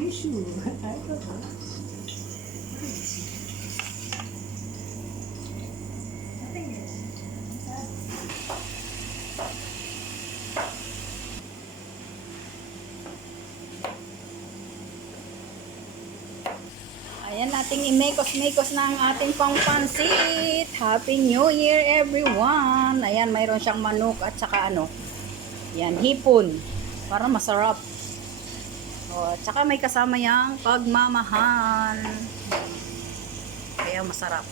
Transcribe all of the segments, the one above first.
Tissue. Ayan, nating imekos-mekos na ang ating pangpansit. Happy New Year, everyone! Ayan, mayroon siyang manok at saka ano, yan, hipon. Para masarap. O, at saka may kasama yang pagmamahal. Kaya masarap.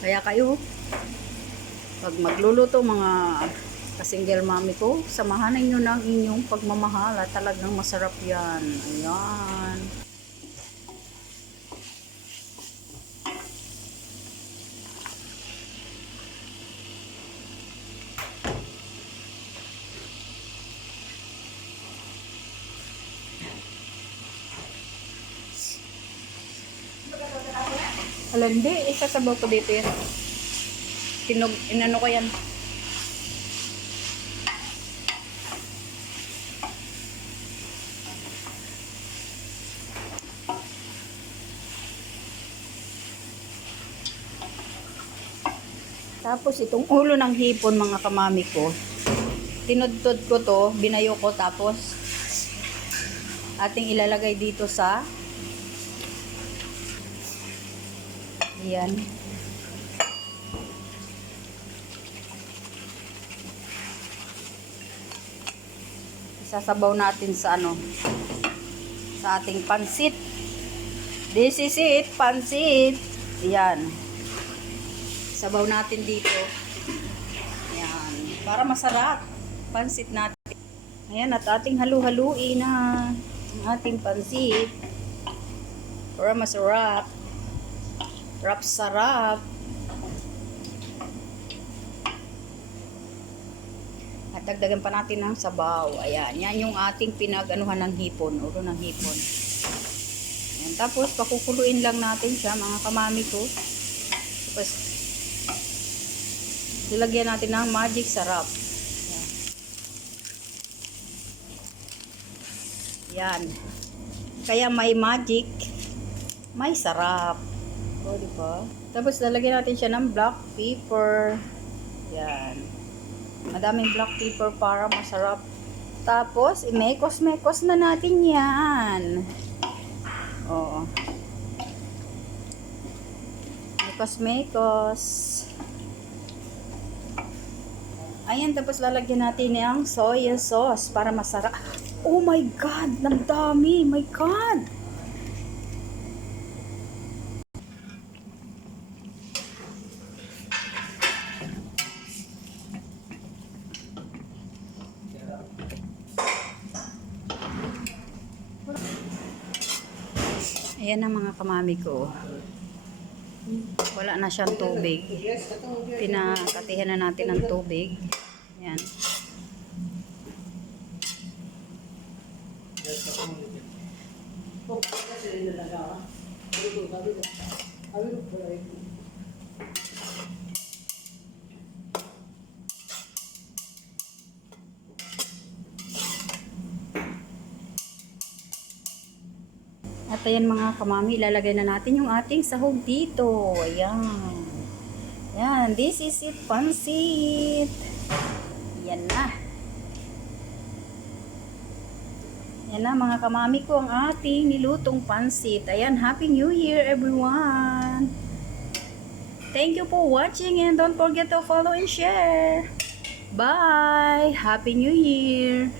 Kaya kayo, pag magluluto mga ka-single mommy ko, samahan ninyo ng inyong pagmamahal at talagang masarap yan. Ayan. Alam, hindi. Isasabaw ko dito yan. Inano ko yan. Tapos itong ulo ng hipon, mga kamami ko, tinudtod ko to, binayo ko, tapos ating ilalagay dito sa yan. Isasabaw natin sa ano, sa ating pansit. This is it, pansit. Yan. Sabaw natin dito. Yan. Para masarap. Pansit natin. Ayan, at ating halu-haluin na ang ating pansit. Para masarap. Sarap. At dagdagan pa natin ng sabaw. Ayan, yan yung ating pinag-anuhan ng hipon, ulo ng hipon. Ayan, tapos pakukuluin lang natin siya, mga kamami ko. Tapos ilagyan natin ng magic sarap. Ayan. Yan. Kaya may magic, may sarap. O, diba? Tapos lalagyan natin siya ng black pepper. Yan. Madaming black pepper para masarap. Tapos, imekos-mekos na natin yan. Oo. Mekos-mekos. Ayan, tapos lalagyan natin yung soya sauce para masarap. Oh my God! Ang dami! My God! Ayan na mga kamami ko. Wala na siyang tubig. Pinakatihan na natin ng tubig. Ayan. At ayan mga kamami, ilalagay na natin yung ating sahog dito. Ayan. Ayan, this is it, pansit. Ayan na. Ayan na mga kamami ko, ang ating nilutong pansit. Ayan, Happy New Year everyone. Thank you for watching and don't forget to follow and share. Bye! Happy New Year!